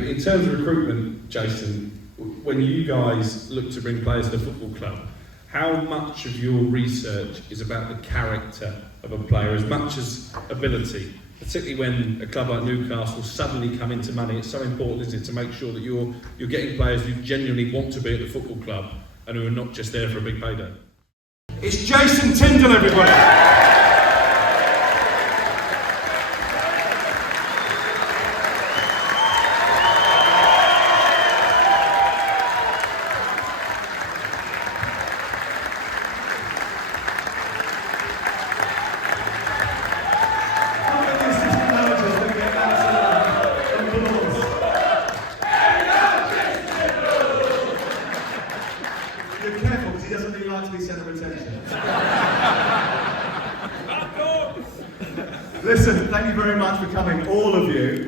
David, in terms of recruitment, Jason, when you guys look to bring players to the football club, how much of your research is about the character of a player as much as ability? Particularly when a club like Newcastle suddenly come into money, it's so important, isn't it, to make sure that you're getting players who genuinely want to be at the football club and who are not just there for a big payday. It's Jason Tindall, everybody! Listen, thank you very much for coming, all of you.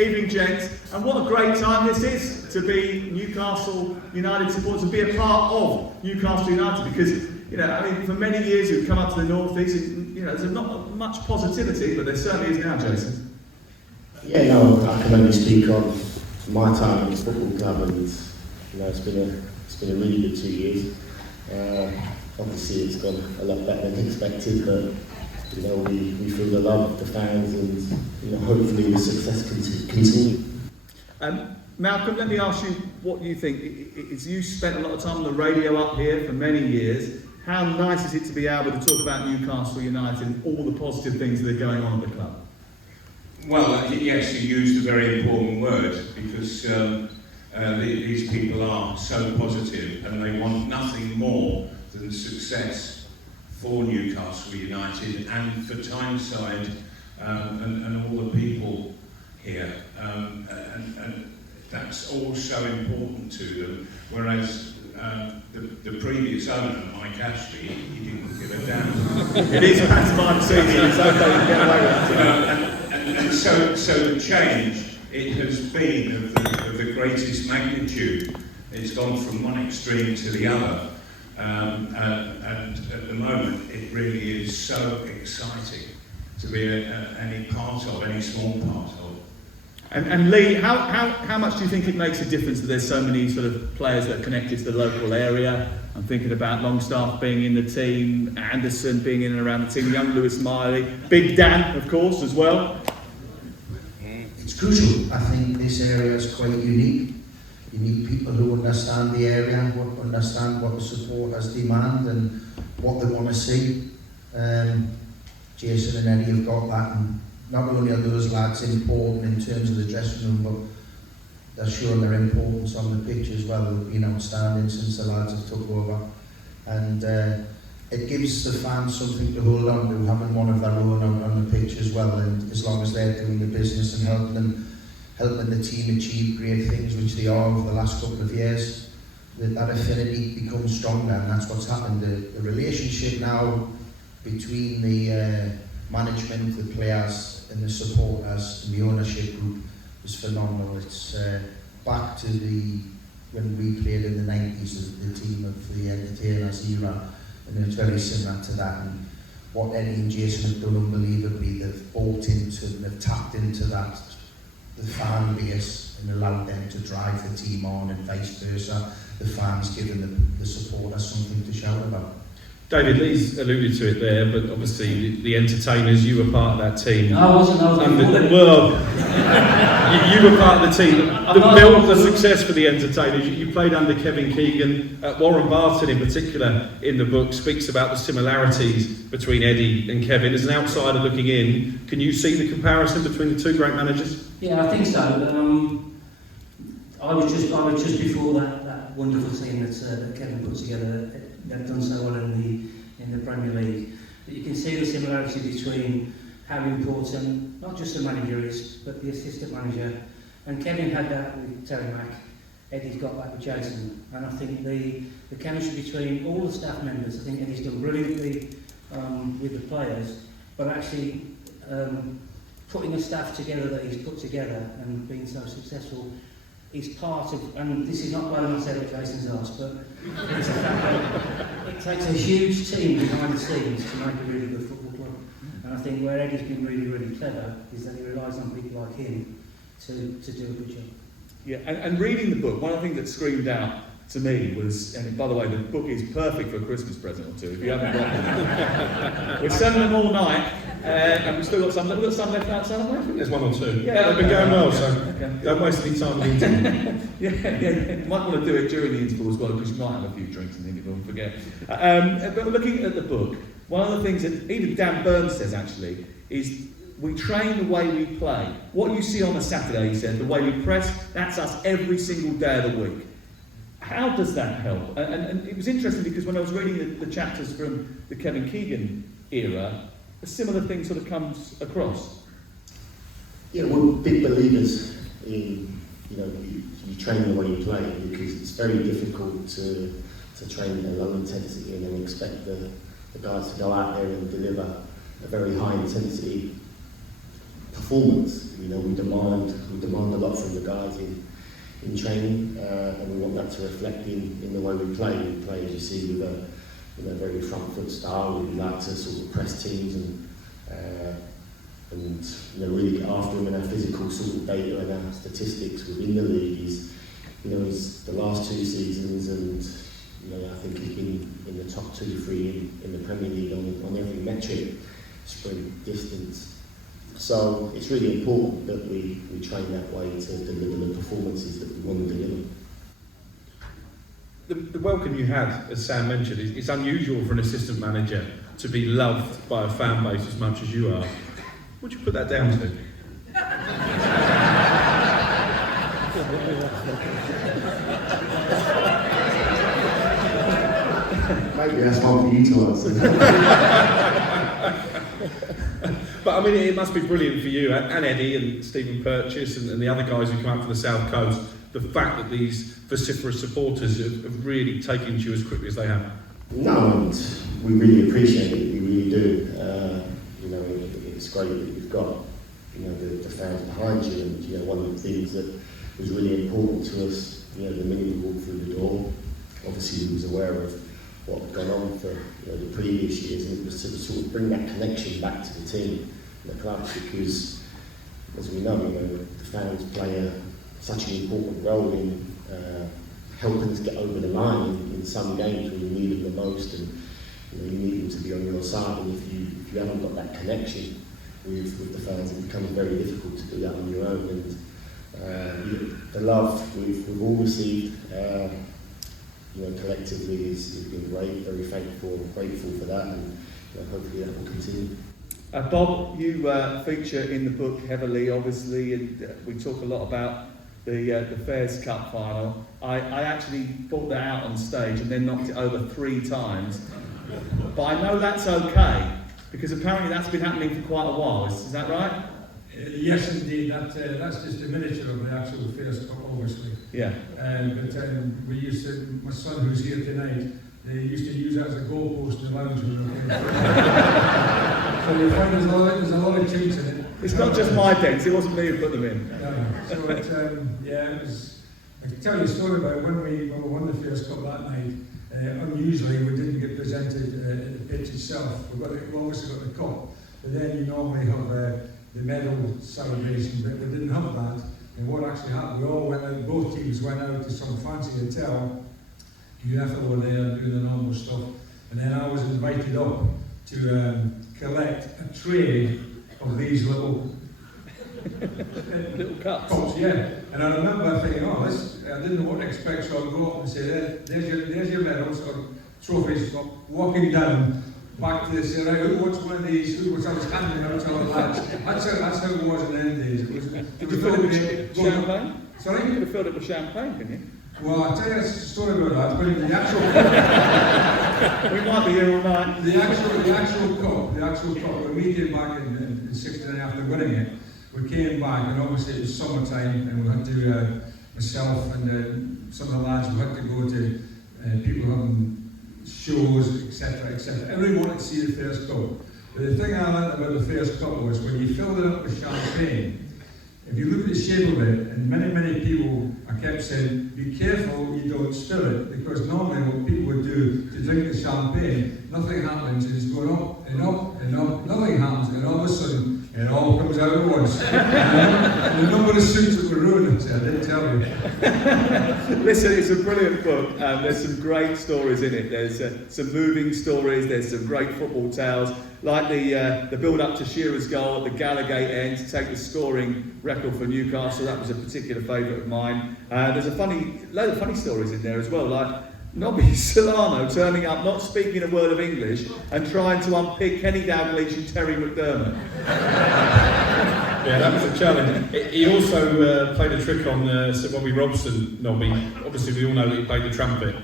Evening, gents, and what a great time this is to be Newcastle United supporters, to be a part of Newcastle United, because, you know, I mean, for many years we've come up to the North East, you know, there's not much positivity, but there certainly is now, Jason. Yeah, no, I can only speak on my time at the football club, and you know, it's been a really good 2 years. Obviously, it's gone a lot better than expected, but you know, we feel the love of the fans, and you know, hopefully the success continue. Malcolm, let me ask you what you think. You spent a lot of time on the radio up here for many years. How nice is it to be able to talk about Newcastle United and all the positive things that are going on at the club? Well, yes, you used a very important word, because these people are so positive and they want nothing more than success for Newcastle United and for Tyneside and all the people here. And that's all so important to them, whereas the previous owner, Mike Ashley, he didn't give a damn. It is pantomime season, it's okay, you can get away with that. And so the change, it has been of the greatest magnitude. It's gone from one extreme to the other, and at the moment it really is so exciting to be any part of, any small part of. And Lee, how much do you think it makes a difference that there's so many sort of players that are connected to the local area? I'm thinking about Longstaff being in the team, Anderson being in and around the team, young Lewis Miley, Big Dan, of course, as well. It's crucial. I think this area is quite unique. You need people who understand the area, who understand what the supporters demand and what they want to see. Jason and Eddie have got that, and not only are those lads important in terms of the dressing room, but they're showing their importance on the pitch as well. They've been outstanding since the lads have took over, and it gives the fans something to hold on to, having one of their own on the pitch as well. And as long as they're doing the business and helping the team achieve great things, which they are over the last couple of years, that affinity becomes stronger, and that's what's happened. The relationship now between the management, the players and the supporters and the ownership group is phenomenal. It's back to when we played in the 90s, the team of the entertainers era, and it's very similar to that. And what Eddie and Jason have done unbelievably, they've bought into and they've tapped into that, the fan base, and allowed them to drive the team on, and vice versa. The fans giving the supporters something to shout about. David, Lee's alluded to it there, but obviously the entertainers, you were part of that team. No, I wasn't. Well, you were part of the team that built the success for the entertainers. You played under Kevin Keegan. Warren Barton, in particular, in the book, speaks about the similarities between Eddie and Kevin. As an outsider looking in, can you see the comparison between the two great managers? Yeah, I think so. I was just before that wonderful team that Kevin put together. They've done so well in the Premier League. But you can see the similarity between how important not just the manager is, but the assistant manager. And Kevin had that with Terry Mack. Eddie's got that with Jason. And I think the chemistry between all the staff members, I think Eddie's done brilliantly with the players, but actually putting the staff together that he's put together and being so successful is part of, and this is not blowing myself at Jason's arse, but it's a fact that it takes a huge team behind the scenes to make a really good football club. And I think where Eddie's been really, really clever is that he relies on people like him to do a good job. Yeah, and reading the book, one of the things that screamed out to me was, and by the way, the book is perfect for a Christmas present or two, if you haven't got them. We're selling them all night, and we've still got some, we've got some left outside, haven't we? There's one or two. Yeah, they've been going well, so okay. don't waste any time with the interview. Yeah. You might want to do it during the interval as well, because you might have a few drinks in the interval and forget. But looking at the book, one of the things that even Dan Burns says actually is we train the way we play. What you see on a Saturday, he said, the way we press, that's us every single day of the week. How does that help? And it was interesting because when I was reading the chapters from the Kevin Keegan era, a similar thing sort of comes across. Yeah, we're big believers in, you train the way you play, because it's very difficult to train at a low intensity and then expect the guys to go out there and deliver a very high intensity performance. We demand a lot from the guys in training, and we want that to reflect in the way we play. We play, as you see, with a very front foot style. We like to sort of press teams and really get after them. And our physical sort of data and our statistics within the league is the last 2 seasons, and I think he's been in the top 2 or 3 in the Premier League on every metric, sprint, distance. So it's really important that we train that way to deliver the performances that we want to deliver. The welcome you had, as Sam mentioned, it's unusual for an assistant manager to be loved by a fan base as much as you are. What would you put that down to? Maybe that's one for you to answer. But I mean, it must be brilliant for you and Eddie and Stephen Purchase and the other guys who come up from the South Coast, the fact that these vociferous supporters have really taken to you as quickly as they have. No, and we really appreciate it, we really do. It's great that you've got the fans behind you, and one of the things that was really important to us, the minute we walked through the door, obviously we was aware of what had gone on for the previous years, and it was to sort of bring that connection back to the team and the club, because as we know, the fans play such an important role in helping us get over the line in some games when you need them the most, and you need them to be on your side, and if you haven't got that connection with the fans, it becomes very difficult to do that on your own. And the love we've all received collectively has been great, very thankful and grateful for that, and hopefully that will continue. Bob, you feature in the book heavily, obviously, and we talk a lot about the Fairs Cup final. I actually brought that out on stage and then knocked it over 3 times, but I know that's okay, because apparently that's been happening for quite a while, is that right? Yes, indeed. That's just a miniature of the actual Fairs Cup, obviously. Yeah. But we used to, my son who's here tonight, they used to use that as a goalpost in the lounge room. So you find there's a lot of chinks in it. It's not just my dents, it wasn't me who put them in. No. So it was, I can tell you a story about when we won the Fairs Cup that night. Unusually, we didn't get presented at the pitch itself. We obviously got the cup, but then you normally have the medal celebration, but we didn't have that. And what actually happened, we all went out, both teams went out to some fancy hotel. UEFA were there doing the normal stuff, and then I was invited up to collect a tray of these little cups. Yeah. And I remember thinking, I didn't know what to expect, so I'd go up and say, there's your medals or trophies. So walking down back to say, right, who wants one of these? Who was I was handing out to all the lads. That's how it was in the end days. Did you fill it with champagne? Sorry? You could have filled it with champagne, couldn't you? Well, I'll tell you a story about that, but the actual we might be here all night. The actual cup, when we came back in 69 after winning it, we came back, and obviously it was summertime, and we had to, myself and some of the lads, we had to go to people having shows, etc., etc. Everyone wanted to see the Fairs Cup. But the thing I learned about the Fairs Cup was when you filled it up with champagne, if you look at the shape of it, and many people, I kept saying, be careful you don't spill it, because normally what people would do to drink the champagne, nothing happens, it's going up and up and up, nothing happens, and all of a sudden, it all comes out at once. And the number of suits that were ruined, etc. didn't tell you. Listen, it's a brilliant book. There's some great stories in it. There's some moving stories. There's some great football tales, like the build-up to Shearer's goal at the Gallagate end to take the scoring record for Newcastle. That was a particular favourite of mine. There's a load of funny stories in there as well, like Nobby Solano turning up, not speaking a word of English, and trying to unpick Kenny Dalglish and Terry McDermott. Yeah, that was a challenge. He also played a trick on Sir Bobby Robson, Nobby. Obviously, we all know that he played the trumpet.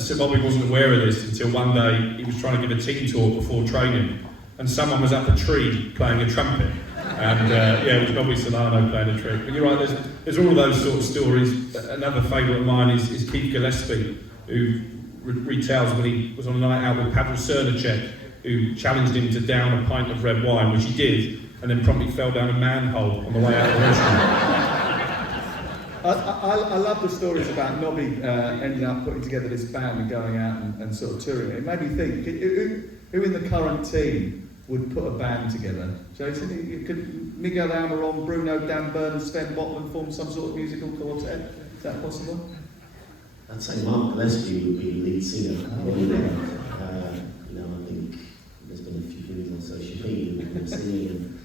Sir Bobby wasn't aware of this until one day he was trying to give a team talk before training, and someone was up a tree playing a trumpet. And it was Nobby Solano playing a trick. But you're right, there's all of those sort of stories. Another favourite of mine is Keith Gillespie, who retells when he was on a night out with Pavel Cernacek, who challenged him to down a pint of red wine, which he did, and then promptly fell down a manhole on the way out of the restaurant. I love the stories about Nobby ending up putting together this band and going out and sort of touring it. It made me think, who in the current team would put a band together? Jason, could Miguel Almiron, Bruno Dan Burn and Sven Botman form some sort of musical quartet? Is that possible? I'd say Mark Gillespie would be the lead singer. I think there's been a few things on social media with him singing,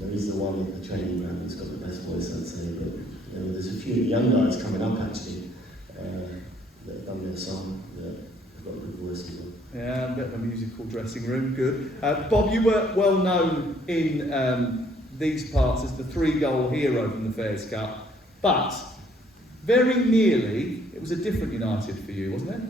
and he's the one at the training ground who's got the best voice, I'd say. But there's a few young guys coming up actually that have done their song that have got a good voice as well. Yeah, a bit of a musical dressing room, good. Bob, you were well known in these parts as the 3-goal hero from the Fairs Cup, but very nearly it was a different United for you, wasn't it?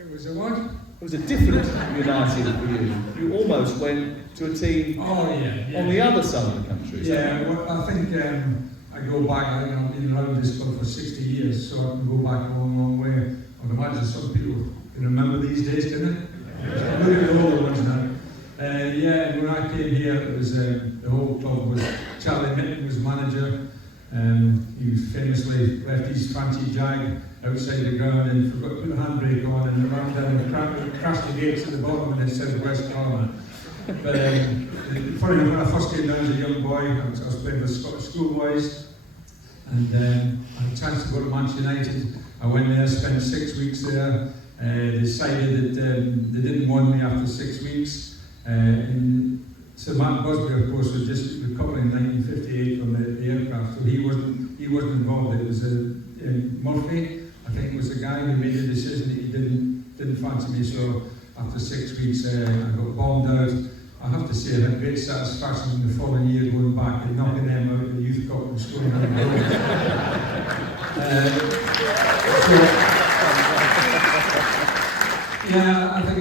It was a what? It was a different United for you. You almost went to a team on the other side of the country. Yeah, well, I think I go back, I've been around this club for 60 years, so I can go back a long, long way. I would imagine some people can remember these days, can they? Look at the older ones now. And when I came here, it was the whole club was Charlie Mitten was manager. He famously left his fancy jag outside the ground and forgot to put the handbrake on and ran down and crashed the gates at the bottom in the south-west corner. But funny enough, when I first came down as a young boy, I was playing with Scottish schoolboys, and I had a chance to go to Manchester United. I went there, spent 6 weeks there. They decided that they didn't want me after 6 weeks. And Sir Matt Busby, of course, was just recovering in 1958 from the aircraft, so he wasn't involved. It was Murphy, I think, was the guy who made the decision that he didn't fancy me. So after 6 weeks, I got bombed out. I have to say, I had great satisfaction in the following year going back and knocking them out of the youth cup and scoring them goals. I think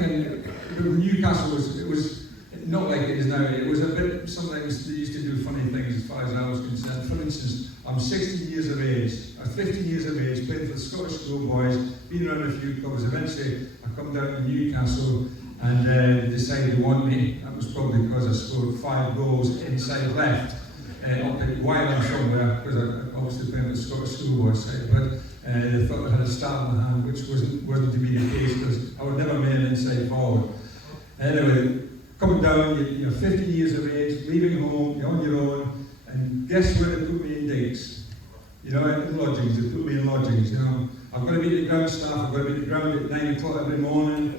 Newcastle was not like it is now. It was a bit, sometimes they used to do funny things as far as I was concerned. For instance, I'm 16 years of age, I'm 15 years of age, played for the Scottish schoolboys, been around a few clubs. Eventually, I come down to Newcastle and they decided they want me. That was probably because I scored 5 goals inside left, up at Wylam somewhere, because I obviously played for the Scottish schoolboys side. But they thought they had a start in the hand, which wasn't to be the case, because I would never made an inside forward. Anyway, coming down, you're 50 years of age, leaving home, you're on your own, and guess where they put me in digs? In lodgings, they put me in lodgings, I've got to be at the ground staff, I've got to be at the ground at 9 o'clock every morning.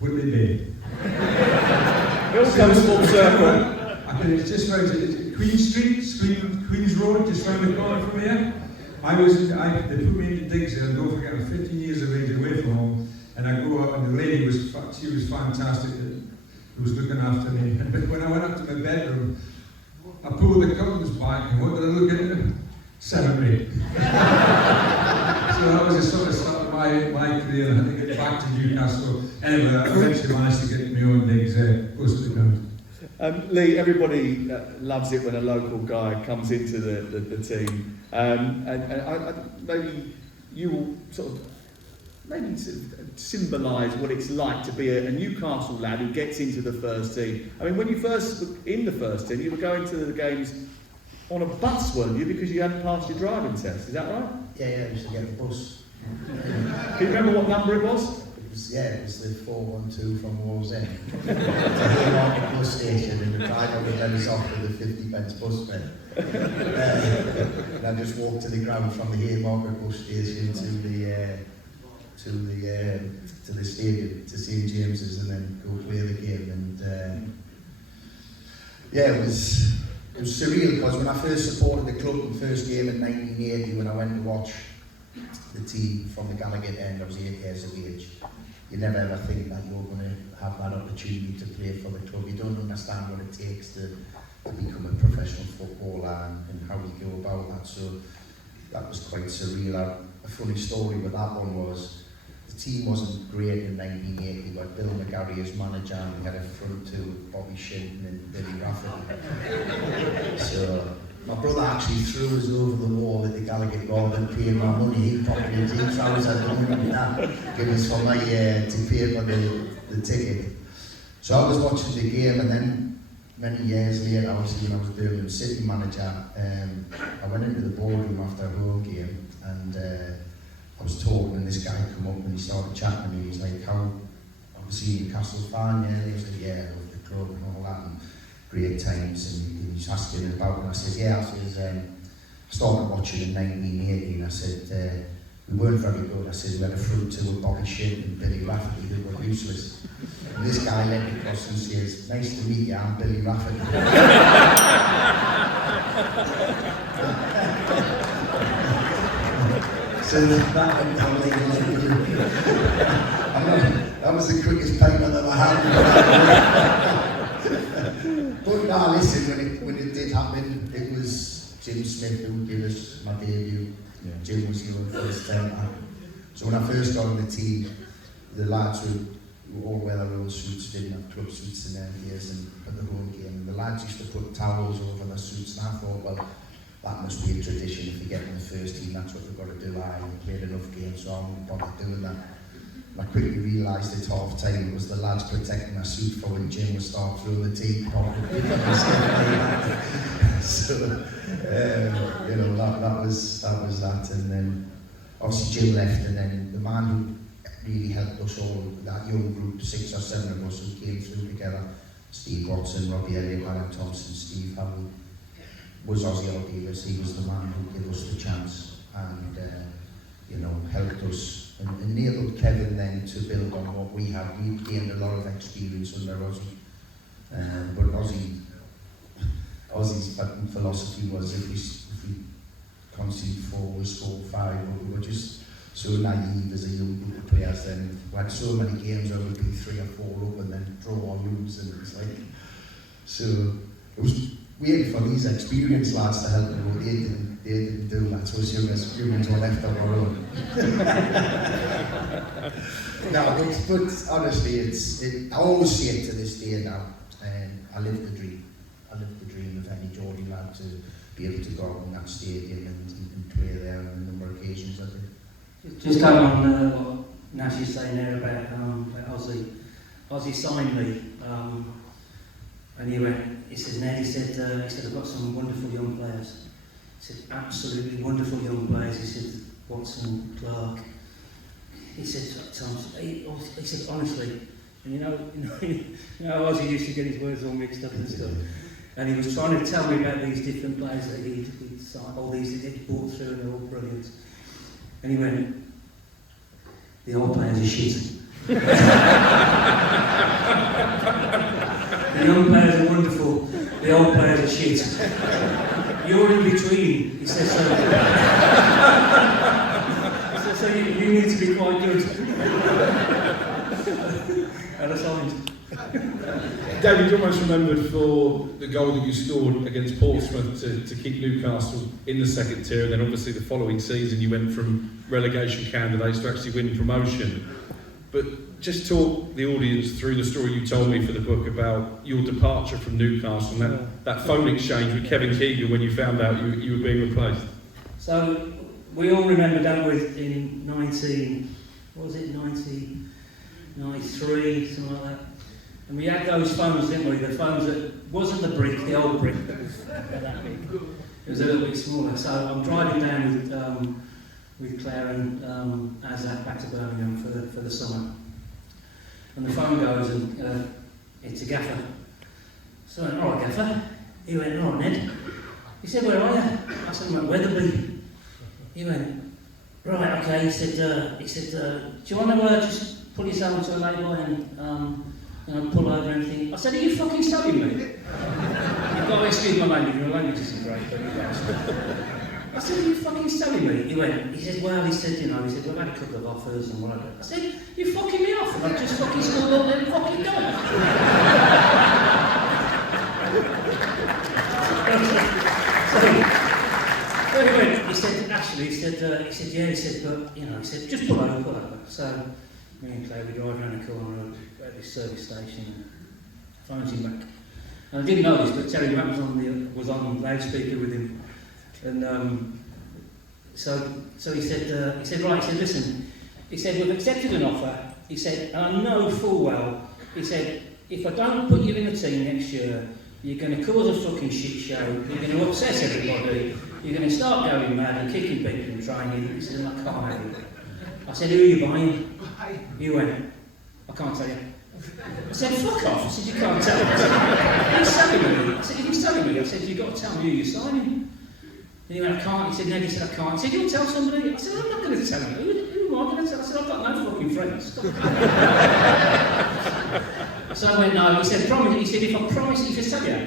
Whitley Bay. It all comes full circle. It's just round Queen Street, Queen's Road, just round the corner from here. They put me into digs there, and don't forget, I'm 15 years of age away from home, and I go up, and the lady was fantastic. Who was looking after me. But when I went up to my bedroom, I pulled the curtains back, and what did I look at? Cemetery. So that was a sort of start of my career. I had to get back to Newcastle. Anyway, I eventually managed to get my own digs close to the ground. Lee, everybody loves it when a local guy comes into the team. And maybe you will sort of symbolise what it's like to be a Newcastle lad who gets into the first team. I mean, when you first were in the first team, you were going to the games on a bus, weren't you? Because you hadn't passed your driving test, is that right? Yeah, I used to get the bus. Can you remember what number it was? It it was the 412 from Wall's End. To Haymarket bus station, and the driver would let us off with a 50p bus fare. And I just walked to the ground from the Haymarket bus station to the stadium, to St James's, and then go play the game. And it was surreal, because when I first supported the club in the first game in 1980, when I went to watch the team from the Gallagher end, I was 8 years of age. You never ever think that you're going to have that opportunity to play for the club. You don't understand what it takes to become a professional footballer and how you go about that. So that was quite surreal. A funny story with that one was, the team wasn't great in 1980, but Bill McGarry as manager, and we had a front two with Bobby Shinton and Billy Rafferty. So my brother actually threw us over the wall at the Gallagher rather than paying my money. He pocketed £8,000 give us for my to pay for the ticket. So I was watching the game, and then many years later, obviously when I was Birmingham City manager, I went into the boardroom after a home game, and I was talking, and this guy come up and he started chatting to me. He's like, "How, obviously Newcastle's fan?" Yeah, he was like, "Yeah, I love the club and all that, and great times." And he's asking about it, and I said, "Yeah," I said, "I started watching in 1980, and I said, we weren't very good." I said, "We had a front two with Bobby Shinton and Billy Rafferty, who were useless." And this guy led me across and says, "Nice to meet you, I'm Billy Rafferty." So that went down like a that was the quickest paint I've ever had. But no, listen, when it did happen, it was Jim Smith who gave us my debut. Yeah. Jim was here first time. So when I first got on the team, the lads were all wear their own suits, didn't have club suits in their years, and at the home game, and the lads used to put towels over their suits, and I thought, well, that must be a tradition. If you get in the first team, that's what they've got to do. I played enough games, so I won't bother doing that. I quickly realised at half time it was the lads protecting my suit for when Jim would start throwing the tea. So, that was that. And then obviously Jim left, and then the man who really helped us all, that young group, 6 or 7 of us who came through together, Steve Watson, Robbie Elliott, Alan Thompson, Steve Howell, was Ozzy Aldeas. He was the man who gave us the chance and helped us and enabled Kevin then to build on what we had. We gained a lot of experience under Ozzy, but Ozzy's philosophy was if we concede 4, we score 5. We were just so naive as a young group of players. Then we had so many games where we'd be 3 or 4 up and then draw or lose, and it was like, so it was waiting for these experienced lads to help them, but they didn't do that, so humans were left on our own. No, but honestly, I always see it to this day now, and I live the dream. I live the dream of any Geordie lad to be able to go out in that stadium and play there on a number of occasions, I think. Just going on what Nash is saying there about Ozzy. Ozzy signed me, and he said, "Ned," he said, "I've got some wonderful young players." He said, "Absolutely wonderful young players." He said, "Watson, Clark." He said, he said, "Honestly," and you know, Ozzy used to get his words all mixed up and stuff. And he was trying to tell me about these different players that he'd signed, all these that he'd brought through, and they're all brilliant. And he went, "The old players are shit." "The young players are wonderful, the old players are shit. You're in between," he says, so you need to be quite good." And I signed. David, you're almost remembered for the goal that you scored against Portsmouth to keep Newcastle in the second tier, and then obviously the following season you went from relegation candidates to actually win promotion. But just talk the audience through the story you told me for the book about your departure from Newcastle and that phone exchange with Kevin Keegan when you found out you were being replaced. So we all remember, don't we, in 1993, something like that. And we had those phones, didn't we? The phones that wasn't the brick, the old brick that was that big. It was a little bit smaller. So I'm driving down with Claire and Azak back to Birmingham for the summer. and the phone goes, and it's a gaffer. So I went, all right, gaffer. He went, all right, Ned. He said, where are you? I said, I'm at Weatherby. He went, right, okay. He said, do you want to just pull yourself onto a label and pull over and anything? I said, are you fucking selling me? You've got to excuse my language, your language isn't great, but you guys. I said, are you fucking selling me? He said, well, we've had a couple of offers and whatever. I said, you're fucking me off, and I've just fucking scored up there and fucking gone. So anyway, he said, actually, he said, yeah, he said, but, he said, just pull over. So me and Claire, we drive around the corner at this service station and phones him back. And I didn't know this, but Terry Mapp was on loudspeaker with him. And so he said, right, he said, listen, he said, we've accepted an offer. He said, and I know full well, he said, if I don't put you in the team next year, you're going to cause a fucking shit show, you're going to upset everybody, you're going to start going mad and kicking people and training. He said, I can't have it. I said, who are you buying? He went, I can't tell you. I said, fuck off. I said, you can't tell me. I said, are you selling me? I said, if you're selling me, I said, you've got to tell me who you're signing. And he went, I can't. He said, no, he said, I can't. He said, you'll tell somebody? I said, I'm not going to tell him. Who am I going to tell? I said, I've got no fucking friends. So I went, no. He said, promise. He said, if I promise, he said, tell you.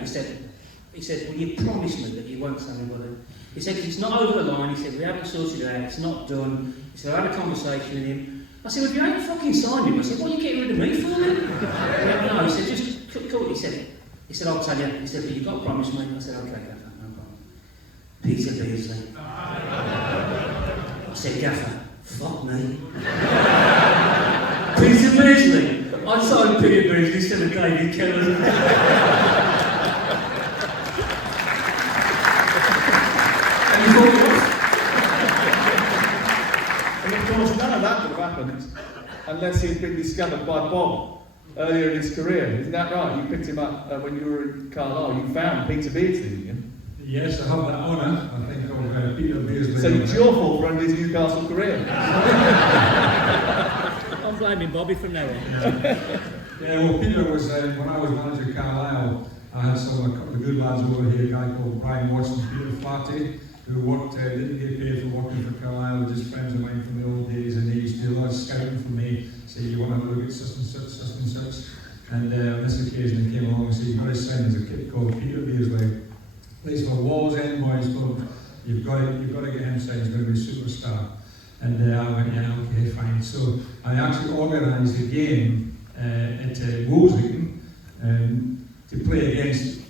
He said, will you promise me that you won't tell anybody? He said, it's not over the line. He said, we haven't sorted it out. It's not done. He said, I had a conversation with him. I said, well, if you ain't fucking signed him, I said, what are you getting rid of me for then? He went, no. He said, just cool. He said, I'll tell you. He said, but you've got to promise me. I said, okay, Gaffer, no problem. Peter Beardsley. I said, Gaffer, fuck me. Peter Beardsley. I signed Peter Beardsley instead of David Keller. And of course, none of that would have happened unless he'd been discovered by Bob earlier in his career. Isn't that right? You picked him up when you were in Carlisle. You found Peter Beardsley, didn't you? Yes, I have that honour, I think, of Peter Beardsley. So it's your fault for ending his Newcastle career. I'm blaming Bobby from now on. Yeah, well, Peter was, when I was manager of Carlisle, I had a couple of good lads over here, a guy called Brian Watson, Peter Flatty, who worked, didn't get paid for working for Carlisle, were just friends of mine from the old days, and they used to do a lot of scouting for me, say, you want to look at such and such. And on this occasion, they came along and said, you've got to send us a kid called Peter Beardsley. Plays for Walls End Boys Club. You've got to get him signed. He's going to be a superstar. And I went, yeah, okay, fine. So I actually organised a game at Woolsey to play against.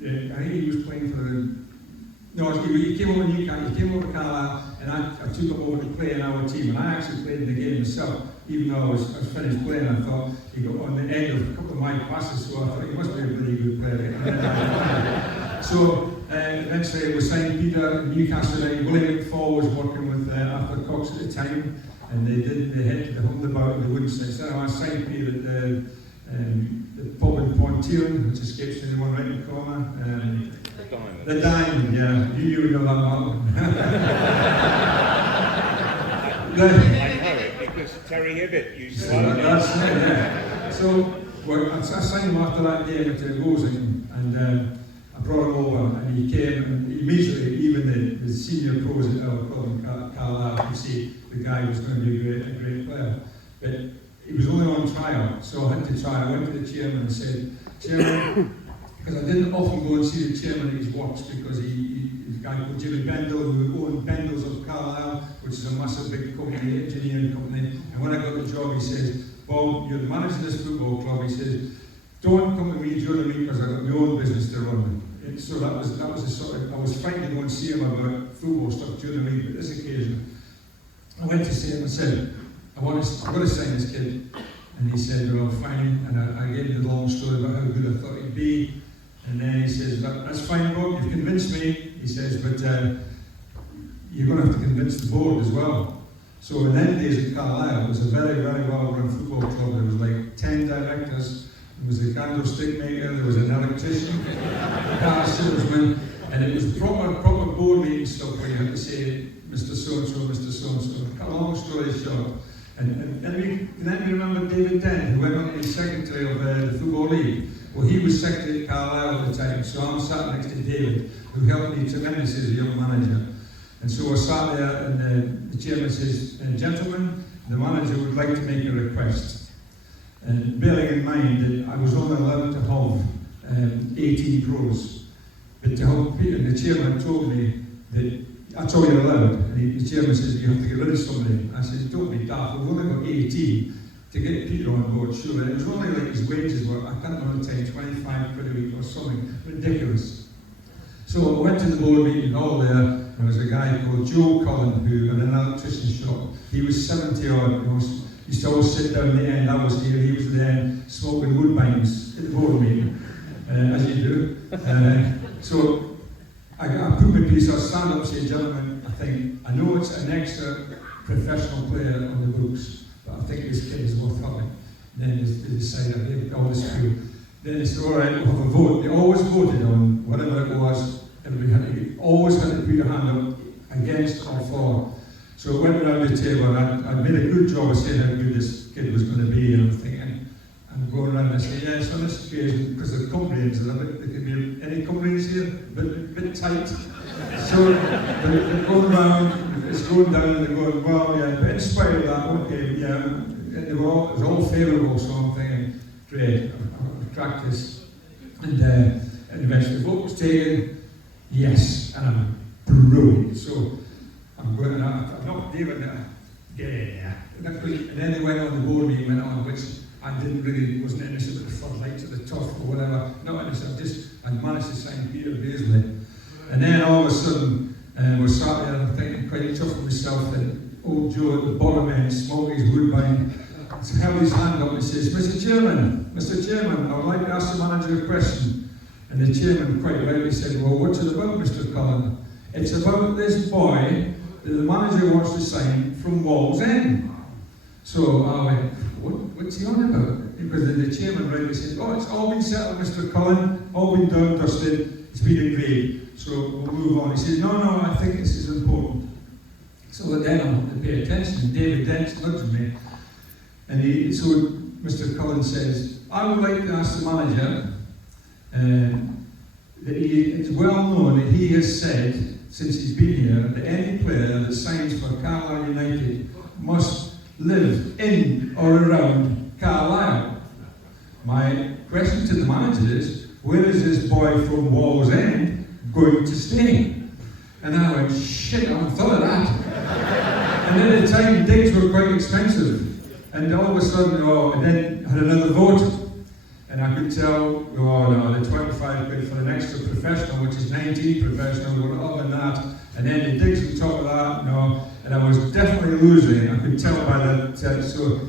I think he was playing for the. No, he came over to Newcastle. He came over to Carlisle, and I took him over to play in our team. And I actually played in the game myself, even though I was finished playing. I thought he got on the end of a couple of my passes, so I thought he must be a really good player. So eventually we signed Peter. Newcastle United. William Fall was working with Arthur Cox at the time, and they hit the home about and they wouldn't say. So I signed Peter at the pub in Pontoon, which escapes me, the one right in the corner. The Diamond, yeah. You know that one. I know it because Terry Hibbett used to. That's it, yeah. So well, I signed him after that game at Woolsey, and I brought him over, and he came, and immediately, even the senior pros at our club in Carlisle could see the guy was going to be a great player. But he was only on trial, so I had to try. I went to the chairman and said, Chairman, because I didn't often go and see the chairman at his works, because he's a guy called Jimmy Bendel, who owned Bendel's of Carlisle, which is a massive big company, engineering company. And when I got the job, he says, Bob, you're the manager of this football club. He says, don't come to me during the week because I've got my own business to run. And so that was the sort of, I was frightened to go and see him about football stuff during the week, but this occasion, I went to see him and said, I've got to sign this kid. And he said, well, fine. And I gave him the long story about how good I thought he'd be. And then he says, that's fine, Bob, you've convinced me. He says, but you're going to have to convince the board as well. So in them days at Carlisle, it was a very, very well-run football club. There was like 10 directors. There was a candlestick maker, there was an electrician, a car salesman, and it was proper board meeting stuff where you had to say, Mr. So-and-so, Mr. So-and-so. Cut a long story short, And can anybody remember David Dent, who went on to be secretary of the Football League? Well, he was secretary at Carlisle at the time, so I'm sat next to David, who helped me tremendously as a young manager. And so I sat there, and the chairman says, "Gentlemen, the manager would like to make a request." And bearing in mind that I was only allowed to have 18 pros, but to help Peter, and the chairman told me that that's all you're allowed. And the chairman says, "You have to get rid of somebody." I said, "Don't be daft, we've only got 18 to get Peter on board, sure." And it was only like his wages were, I can't remember the time, 25 quid a week or something ridiculous. So I went to the board meeting, all there. There was a guy called Joe Cullen, who had an electrician shop. He was 70 odd. He used to always sit down at the end. I was here. He was there smoking woodbines at the board meeting, as you do. So I put my piece. I stand up and say, "Gentlemen, I know it's an extra professional player on the books, but I think this kid is worth having." Then they decided they all this through. Then they said, "All right, we'll have a vote." They always voted on whatever it was. Everybody always had to put your hand up against or for. So it went around the table, and I made a good job of saying how good this kid was going to be, and I'm thinking, I'm going around and I say, "Yes, on this occasion," because the companies, there could be any companies here, but a bit tight. So they're going around, it's going down, and they're going, "Well, yeah, but in spite of that, okay, yeah," it was all favourable, so I'm thinking, great, I'll track this. And eventually the vote was taken. Yes, and I'm brilliant. So I'm going, and I've knocked David down. Yeah. And then they went on the board meeting, went on, which I wasn't interested in the floodlights at the top or whatever. Not interested, I'd managed to sign Peter Beasley. And then all of a sudden, we're sat there, I'm thinking, quite tough for myself, and old Joe at the bottom end, smoking his woodbine, held his hand up and says, Mr. Chairman, I would like to ask the manager a question." And the chairman quite rightly said, "Well, what's it about, Mr. Cullen?" "It's about this boy that the manager wants to sign from Wall's End." So I went, what's he on about? Because the chairman rightly said, "Oh, it's all been settled, Mr. Cullen, all been done, dusted, it's been agreed, so we'll move on." He said, no, I think this is important. So then I had to pay attention. David Dent nudged me, and so Mr. Cullen says, "I would like to ask the manager, it's well known that he has said, since he's been here, that any player that signs for Carlisle United must live in or around Carlisle. My question to the manager is, where is this boy from Wall's End going to stay?" And I went, shit, I haven't thought of that. And at the time, digs were quite expensive. And all of a sudden, and then had another vote. And I could tell, the 25 quid for an extra professional, which is 19 professional, or other than that. And then the digs on top of that, and I was definitely losing. I could tell by that. So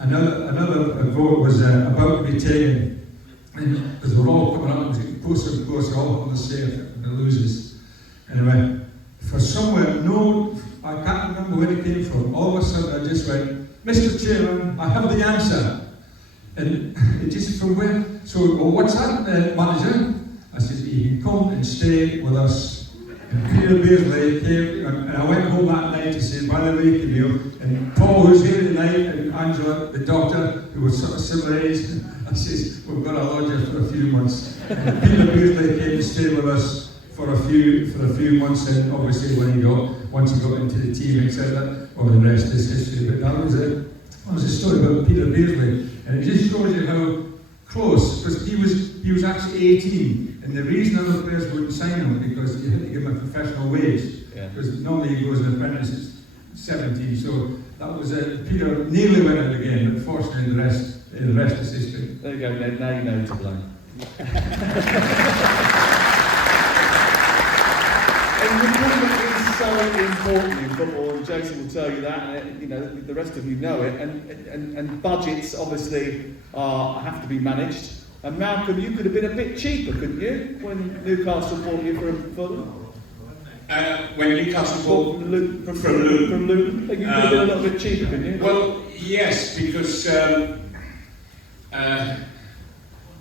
another vote was about to be taken, because we're all coming up, it was getting closer and closer, all on the safe, the losers. Anyway, for somewhere, I can't remember where it came from. All of a sudden, I just went, "Mr. Chairman, I have the answer." And it just from where? So, what's that, manager? I said, "You can come and stay with us." And Peter Beasley came, and I went home that night to say, "By the way, Camille," and Paul, who's here tonight, and Angela, the doctor, who was sort of similar age, I says, "We've got a lodger for a few months." And Peter Beasley came to stay with us for a few months, and obviously once he got into the team, etc., the rest is history. But that was a story about Peter Beasley. And it just shows you how close, because he was actually 18, and the reason other players wouldn't sign him because you had to give him a professional wage, because normally he goes an apprentice at 17. So that was Peter nearly went out again, but fortunately the rest is history. There you go, Ned. Now you know to blame. And recruitment is so important in football, and Jason will tell you that, and the rest of you know it, and budgets obviously have to be managed. And Malcolm, you could have been a bit cheaper, couldn't you, when Newcastle bought you from Fulham? When Newcastle bought from Luton? You could have been a little bit cheaper, couldn't you? Well, yes, because I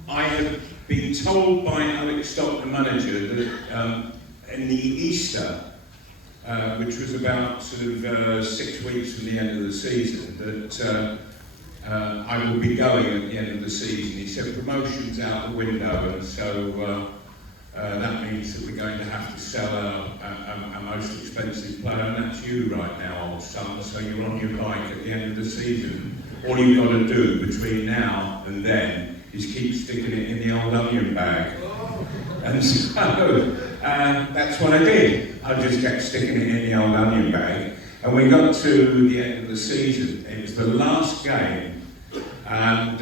have been told by Alex Stock, the manager, that in the Easter, which was about sort of 6 weeks from the end of the season, that I would be going at the end of the season. He said, promotion's out the window, and so that means that we're going to have to sell our most expensive player, and that's you right now, old son, so you're on your bike at the end of the season. All you've got to do between now and then is keep sticking it in the old onion bag. And so that's what I did. I just kept sticking it in the old onion bag. And we got to the end of the season. It was the last game, and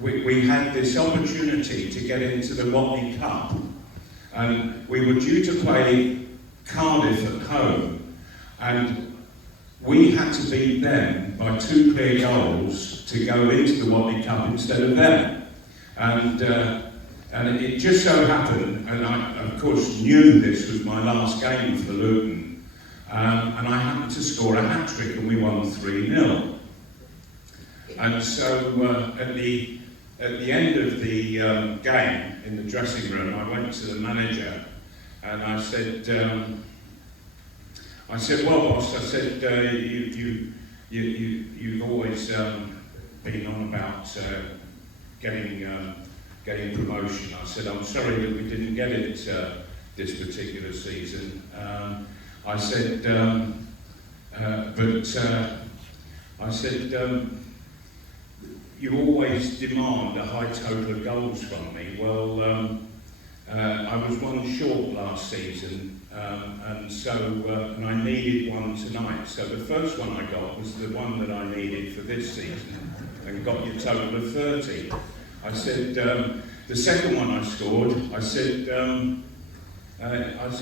we had this opportunity to get into the Whitley Cup. And we were due to play Cardiff at home, and we had to beat them by 2 clear goals to go into the Whitley Cup instead of them. And it just so happened, and I of course knew this was my last game for Luton, and I happened to score a hat-trick and we won 3-0. And so at the end of the game in the dressing room, I went to the manager and I said, well, boss, I said, you've always been on about getting promotion. I said, I'm sorry that we didn't get it this particular season. I said, you always demand a high total of goals from me. Well, I was one short last season, and I needed one tonight. So the first one I got was the one that I needed for this season, and got your total of 30. I said, the second one I scored, I said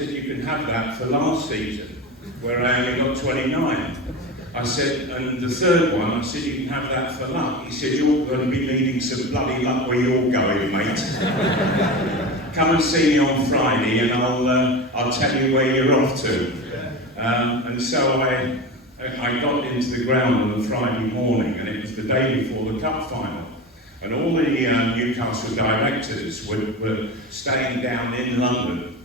you can have that for last season, where I only got 29. I said, and the third one, I said, you can have that for luck. He said, you're going to be needing some bloody luck where you're going, mate. Come and see me on Friday and I'll tell you where you're off to. And so I got into the ground on the Friday morning, and it was the day before the cup final. And all the Newcastle directors were staying down in London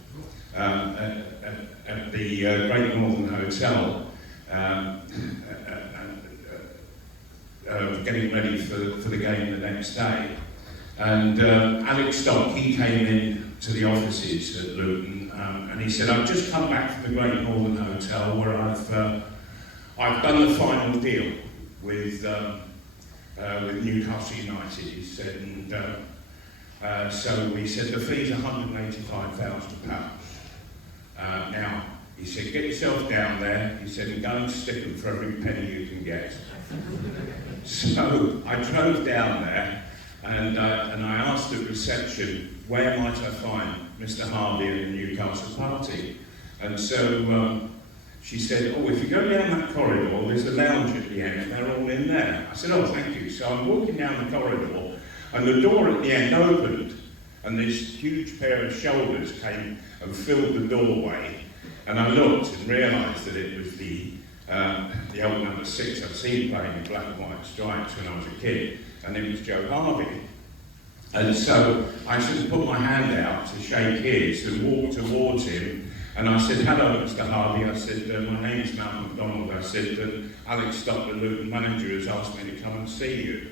at the Great Northern Hotel, getting ready for the game the next day. And Alex Stock, he came in to the offices at Luton, and he said, I've just come back from the Great Northern Hotel where I've done the final deal with Newcastle United, he said, and so he said the fee's £185,000. Now, he said, get yourself down there, he said, and go and stick them for every penny you can get. So I drove down there, and I asked at reception, where might I find Mr. Harvey and the Newcastle party? And so she said, oh, if you go down that corridor, there's a lounge at the end, and they're all in there. I said, oh, thank you. So I'm walking down the corridor, and the door at the end opened, and this huge pair of shoulders came and filled the doorway. And I looked and realised that it was the old number 6 I'd seen playing in black and white stripes when I was a kid, and it was Joe Harvey. And so I sort of put my hand out to shake his and walked towards him, and I said, hello, Mr. Harvey. I said, my name's McDonald. I said, Alex Stock, the Luton manager, has asked me to come and see you.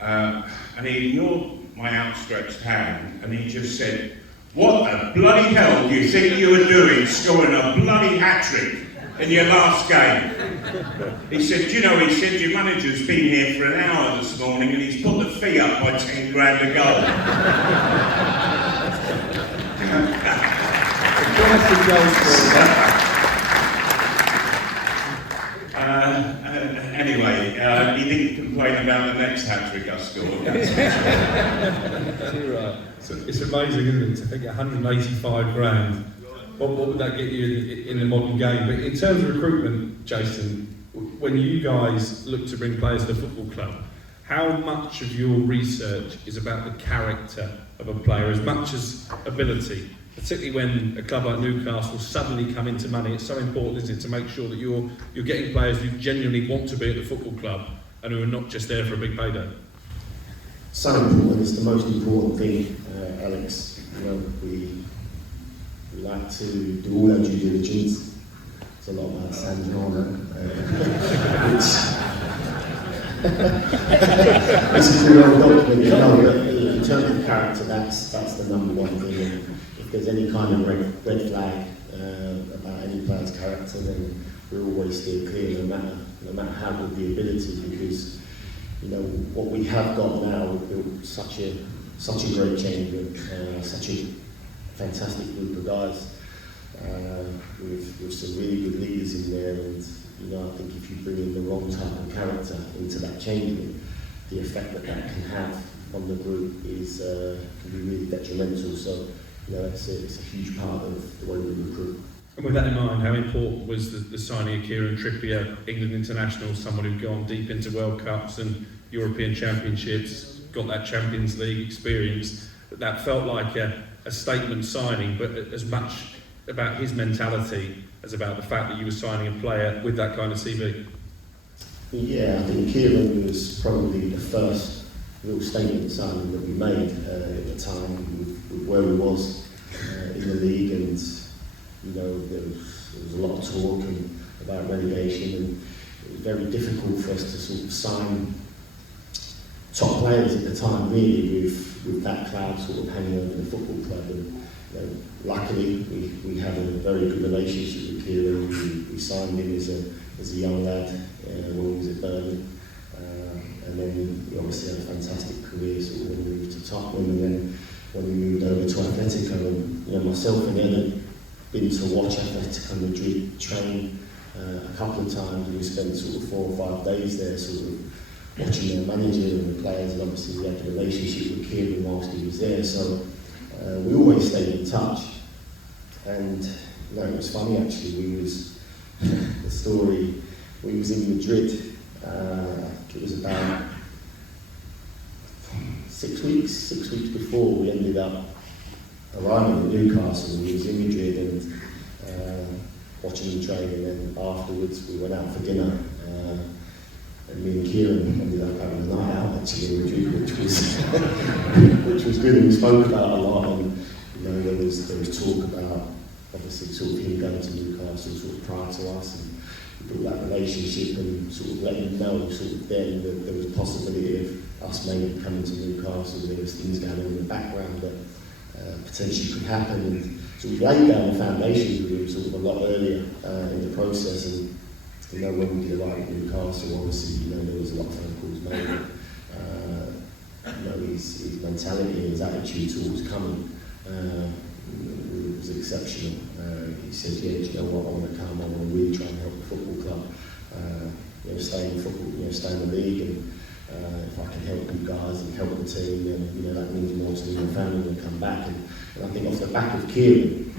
And he ignored my outstretched hand, and he just said, what the bloody hell do you think you were doing scoring a bloody hat-trick in your last game? He said, you know, he said, your manager's been here for an hour this morning and he's put the fee up by 10 grand a goal. Anyway, he didn't complain about the next hat-trick I scored. Right. So it's amazing, isn't it, to think 185 grand. What would that get you in the modern game? But in terms of recruitment, Jason, when you guys look to bring players to the football club, how much of your research is about the character of a player as much as ability? Particularly when a club like Newcastle suddenly come into money, it's so important, isn't it, to make sure that you're getting players who genuinely want to be at the football club and who are not just there for a big payday. So important, it's the most important thing, Alex. You know, we like to do all our due diligence, There's a lot about San John, which this is well documented. No, but in terms of character, that's the number one thing. And if there's any kind of red flag about any player's character, then we always steer clear, no matter how good the ability, because you know what we have got now. We've built such a great change room, such a fantastic group of guys. With some really good leaders in there, and you know, I think if you bring in the wrong type of character into that change room, the effect that can have on the group is can be really detrimental. So, you know, it's a huge part of the way we recruit. And with that in mind, how important was the signing of Kieran Trippier, England international, someone who'd gone deep into World Cups and European Championships, got that Champions League experience? That felt like a statement signing, but as much about his mentality as about the fact that you were signing a player with that kind of CV? Yeah, I think Kieran was probably the first real statement signing that we made at the time with where we was in the league, and you know, there was a lot of talk about relegation, and it was very difficult for us to sort of sign top players at the time, really, with that cloud sort of hanging over the football club. And you know, luckily, we had a very good relationship with Kieran. We signed him as a young lad when he was at Burnley, and then he obviously had a fantastic career sort of when we moved to Tottenham, and then when we moved over to Atletico. And you know, myself and Ed had been to watch Atletico Madrid train a couple of times, and we spent sort of 4 or 5 days there, sort of watching their manager and the players, and obviously we had a relationship with Kieran whilst he was there. So we always stayed in touch, and you know, it was funny actually. We was in Madrid. It was about 6 weeks before we ended up arriving at Newcastle. We was in Madrid and watching them train, and then afterwards we went out for dinner. And me and Kieran ended up having a night out actually in Madrid, which was good, and we spoke about it a lot. And you know, there was talk about obviously sort of him going to Newcastle sort of prior to us, and we built that relationship and sort of let him know sort of then that there was a possibility of us maybe coming to Newcastle. There was things going on in the background that potentially could happen, and so we laid down the foundations with him sort of a lot earlier in the process. And you know, when we did arrive at Newcastle, obviously, you know, there was a lot of phone calls made. You know, his mentality and his attitude towards coming was exceptional. He said, yeah, you know what, I want to come, I want to really try and help the football club, you know, stay in football, you know, stay in the league, and if I can help you guys and help the team, then, you know, that means more to me and my family when I come back. And I think off the back of Kieran,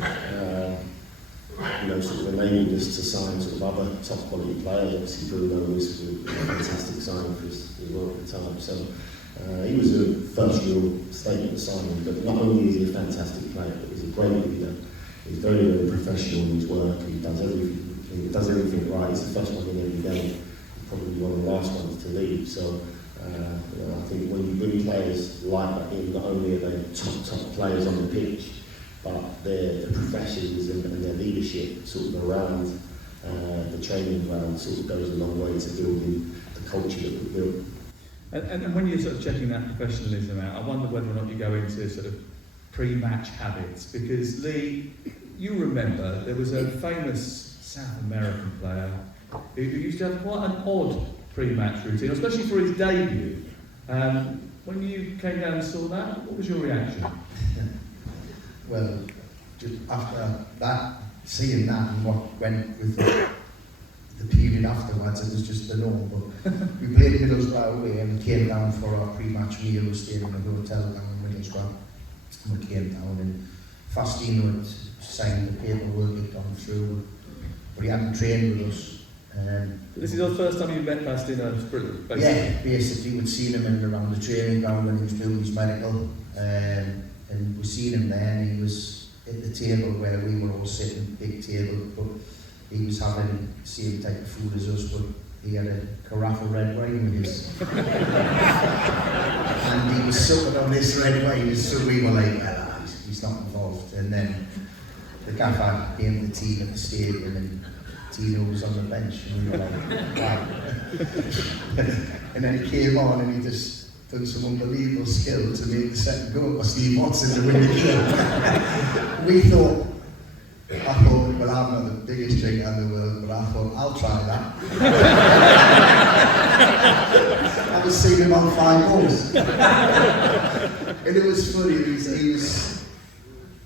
you know, sort of enabled us to sign sort of other top quality players. Obviously Bruno was a fantastic signing for us as well at the time. So he was a first real statement signing, but not only is he a fantastic player, but he's a great leader. He's very, very professional in his work. He does everything right. He's the first one in every game, probably one of the last ones to leave. So you know, I think when you bring players like that in, not only are they top players on the pitch, but their professions and their leadership sort of around the training ground sort of goes a long way to building the culture that we built. And when you're sort of checking that professionalism out, I wonder whether or not you go into sort of pre-match habits, because Lee, you remember there was a famous South American player who used to have quite an odd pre-match routine, especially for his debut. When you came down and saw that, what was your reaction? Well, just after that, seeing that and what went with the period afterwards, it was just the norm. But we played Middlesbrough away and we came down for our pre-match meal. We stayed in a hotel down in Middlesbrough. And we came down and Faustino had signed the paperwork, had gone through, but he hadn't trained with us. This is the first time you met Faustino, basically? Yeah, basically we'd seen him in and around the training ground when he was doing his medical. And we seen him there, and he was at the table where we were all sitting, big table, but he was having the same type of food as us, but he had a carafe of red wine with his. And he was sucking on this red wine, so we were like, well, he's not involved. And then the gaffer came to the team at the stadium and Tino was on the bench, and we were like, wow. And then he came on and he just done some unbelievable skill to make the second goal for Steve Watson to win the game. I thought, well, I'm not the biggest drinker in the world, but I thought, I'll try that. I was seeing him on 5 goals. And it was funny, he was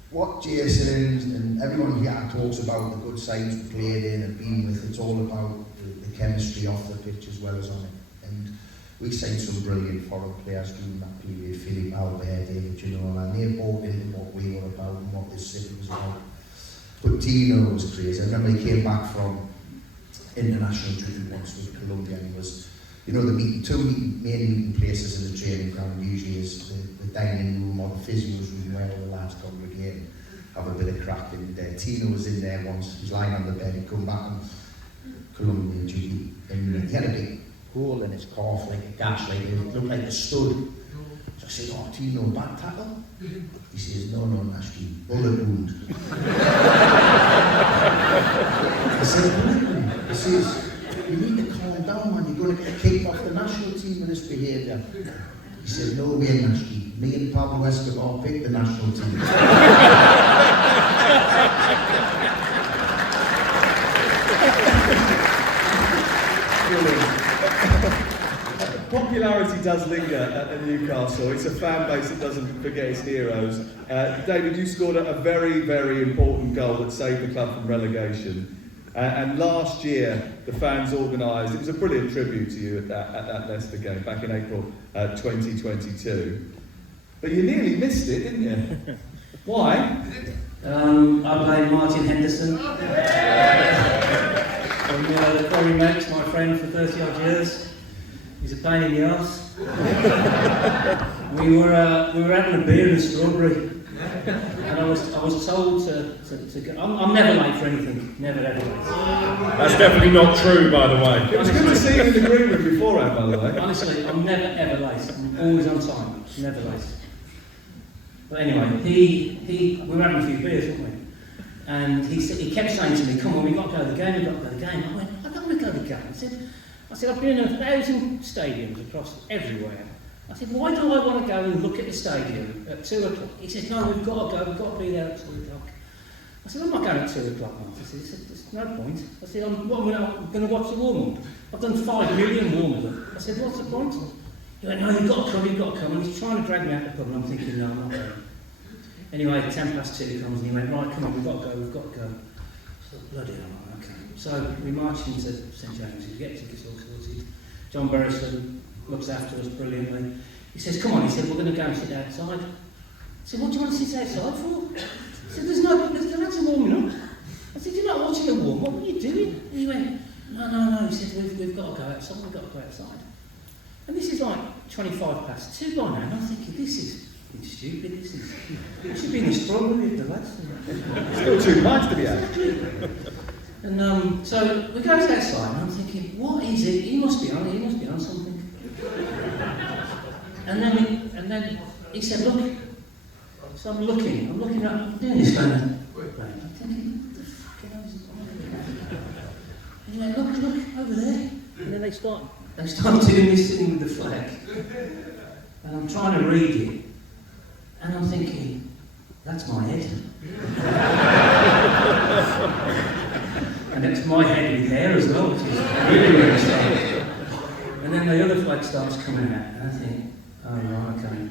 what Jason and everyone here talks about the good sides we played in and been with. It's all about the chemistry off the pitch as well as on it. And we signed some brilliant foreign players during that period, Philippe Albert, David Ginola, and they bought into what we were about and what this city was about. But Tino was crazy. I remember he came back from international duty once with Colombia, and he was, you know, the main meeting places in the training ground usually is the dining room or the physio's room where all the lads congregate and have a bit of crack. And Tino was in there once, he was lying on the bed, he'd come back from Colombian duty, and he had a big hole in his calf, like a gash, like it looked like a stud. So I said, oh, Tino, back tackle? He says, no, Nashki, bullet wound. I said, bullet wound? He says, you need to calm down, man, you're going to get kicked off the national team with this behaviour. He said, no way, Nashki, me and Pablo Escobar picked the national team. Popularity does linger at Newcastle. It's a fan base that doesn't forget its heroes. David, you scored a very, very important goal that saved the club from relegation. And last year, the fans organised, it was a brilliant tribute to you at that Leicester game back in April 2022. But you nearly missed it, didn't you? Why? I played Martin Henderson. From Corey Max, my friend for 30 odd years. He's a pain in the arse. We were having a beer in Strawberry, and I was told to go. I'm never late for anything. Never ever late. That's definitely not true, by the way. It was good to see you in the green room beforehand, by the way. Honestly, I'm never ever late. I'm always on time. Never late. But anyway, we were having a few beers, weren't we? And he kept saying to me, "Come on, we've got to go to the game. We've got to go to the game." I went, "I don't want to go to the game." I said, I've been in 1,000 stadiums across everywhere. I said, why do I want to go and look at the stadium at 2 o'clock? He said, no, we've got to go, we've got to be there at 2 o'clock. I said, I'm not going at 2 o'clock, Mark. He said, there's no point. I said, I'm going to watch the warm-up. I've done 5 million warm-up. I said, what's the point? He went, no, you've got to come. And he's trying to drag me out the pub, and I'm thinking, no, I'm not going. Anyway, 2:10 comes, and he went, right, come on, we've got to go. I said, bloody hell, okay. So we marched into St James's, we get tickets all sorted. John Berrison looks after us brilliantly. He says, come on, he said, we're going to go and sit outside. I said, what do you want to sit outside for? He said, the lads are warming up. I said, you're not watching a warm up, what are you doing? And he went, no, he said, we've got to go outside, And this is like 2:25 by now, and I'm thinking, this is stupid, it should be in the strawberry with the lads. Still 2 pints to be had. And so we go outside, and I'm thinking, what is it? He must be on something. And then he said, look. So I'm looking up, I'm doing this kind of. I'm thinking, what the fuck hell is it? And he went, look over there. And then they start doing this thing with the flag. And I'm trying to read it, and I'm thinking, that's my head. And it's my head with hair as well, which is really strange. And then the other flag starts coming out, and I think, oh right, okay.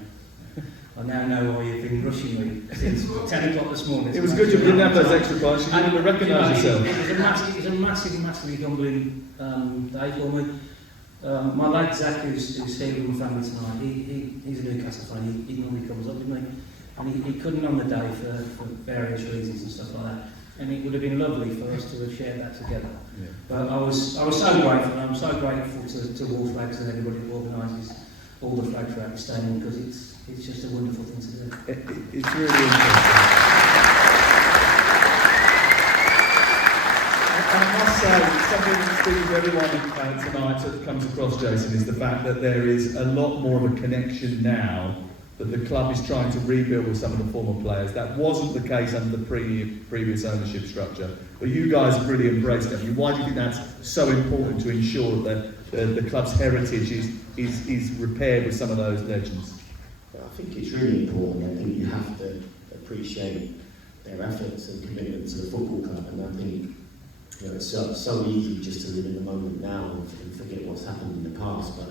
I now know why you've been rushing me since 10 o'clock this morning. It was good you didn't have those extra pints, you didn't recognise yourself. It was a massively humbling day for me. My lad Zach, who's here with my family tonight, he's a Newcastle fan, he normally comes up with me. And he couldn't on the day for various reasons and stuff like that. And it would have been lovely for us to have shared that together. Yeah. But I was so grateful, and I'm so grateful to Wall Flags and everybody who organises all the flags throughout the stadium, because it's just a wonderful thing to do. It's really interesting. I must say, something that speaks to everyone tonight that comes across, Jason, is the fact that there is a lot more of a connection now that the club is trying to rebuild with some of the former players. That wasn't the case under the previous ownership structure. But you guys have really embraced it. I mean, why do you think that's so important to ensure that the club's heritage is repaired with some of those legends? Well, I think it's really important. I think you have to appreciate their efforts and commitment to the football club, and I think it's so easy just to live in the moment now and forget what's happened in the past. But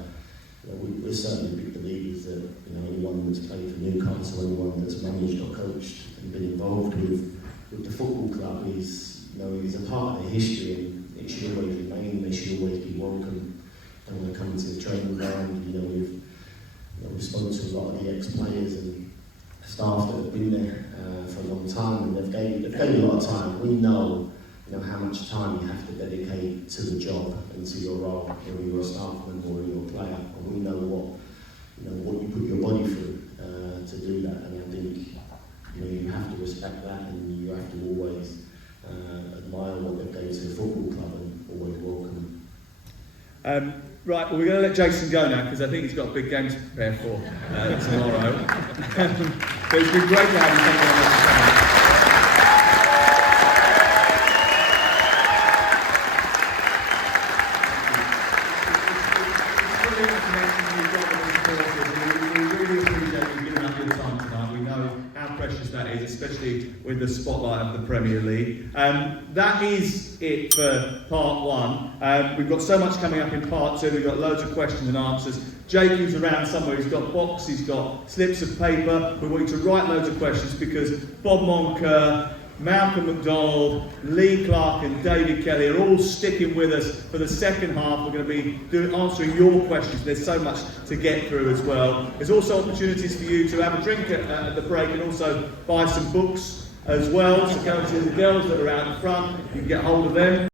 we're certainly big believers that anyone that's played for Newcastle, anyone that's managed or coached and been involved with the football club is a part of the history, and it should always remain. They should always be welcome. And when they come to the training ground, we've spoken to a lot of the ex-players and staff that have been there for a long time, and they've gave a lot of time. We know how much time you have to dedicate to the job and to your role, whether you're a staff member or you're a player, and we know what you put your body through to do that. And I think you have to respect that, and you have to always admire what they've done to the football club and always welcome them. Right, well, we're going to let Jason go now because I think he's got a big game to prepare for tomorrow. But it's been great to have you. Thank you very much for coming. Especially with the spotlight of the Premier League. That is it for part one. We've got so much coming up in part two. We've got loads of questions and answers. Jake, who's around somewhere, he's got boxes, he's got slips of paper. We want you to write loads of questions because Bob Moncur, Malcolm McDonald, Lee Clark and David Kelly are all sticking with us for the second half. We're going to be answering your questions. There's so much to get through as well. There's also opportunities for you to have a drink at the break and also buy some books as well. So go to the girls that are out in front, you can get hold of them.